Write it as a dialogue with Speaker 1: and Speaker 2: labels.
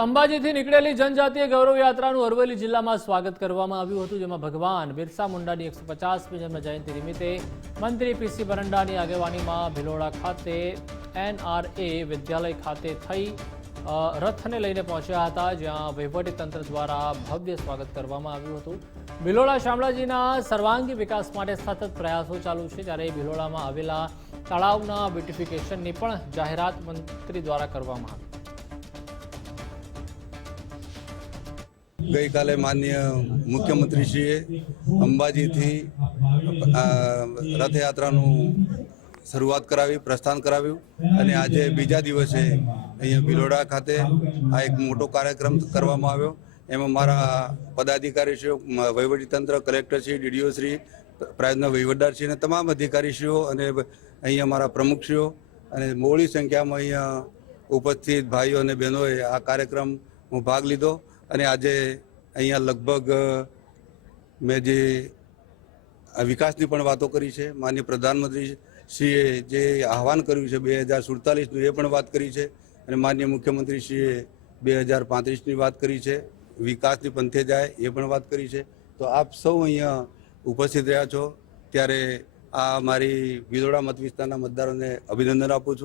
Speaker 1: અંબાજીથી નીકળેલી જનજાતીય ગૌરવ યાત્રાનું અરવલ્લી જિલ્લામાં સ્વાગત કરવામાં આવ્યું હતું, જેમાં ભગવાન બિરસા મુંડાની એકસો પચાસમી જન્મ જયંતિ નિમિત્તે મંત્રી પીસી બરંડાની આગેવાનીમાં ભિલોડા ખાતે એનઆરએ વિદ્યાલય ખાતે થઈ રથને લઈને પહોંચ્યા હતા, જ્યાં વહીવટીતંત્ર દ્વારા ભવ્ય સ્વાગત કરવામાં આવ્યું હતું. ભિલોડા શામળાજીના સર્વાંગી વિકાસ માટે સતત પ્રયાસો ચાલુ છે ત્યારે ભિલોડામાં આવેલા તળાવના બ્યુટિફિકેશનની પણ જાહેરાત મંત્રી દ્વારા કરવામાં આવી.
Speaker 2: ગઈકાલે માન્ય મુખ્યમંત્રીશ્રીએ અંબાજીથી રથયાત્રાનું શરૂઆત કરાવી, પ્રસ્થાન કરાવ્યું અને આજે બીજા દિવસે અહીંયા ભિલોડા ખાતે આ એક મોટો કાર્યક્રમ કરવામાં આવ્યો. એમાં મારા પદાધિકારીશ્રીઓ વહીવટીતંત્ર, કલેક્ટરશ્રી, ડીડીઓશ્રી પ્રાંતના વહીવટદારશ્રી અને તમામ અધિકારીશ્રીઓ અને અહીંયા મારા પ્રમુખશ્રીઓ અને મોડી સંખ્યામાં અહીંયા ઉપસ્થિત ભાઈઓ અને બહેનોએ આ કાર્યક્રમ હું ભાગ લીધો. અને આજે અહીંયા લગભગ મેં જે વિકાસની પણ વાતો કરી છે, માન્ય પ્રધાનમંત્રી શ્રીએ જે આહવાન કર્યું છે બે હજાર સુડતાલીસનું એ પણ વાત કરી છે. અને માન્ય મુખ્યમંત્રીશ્રીએ બે હજાર પાંત્રીસની વાત કરી છે, વિકાસની પંથે જાય, એ પણ વાત કરી છે. તો આપ સૌ અહીંયા ઉપસ્થિત રહ્યા છો, ત્યારે આ મારી વિદોડા મત વિસ્તારના મતદારોને અભિનંદન આપું છું.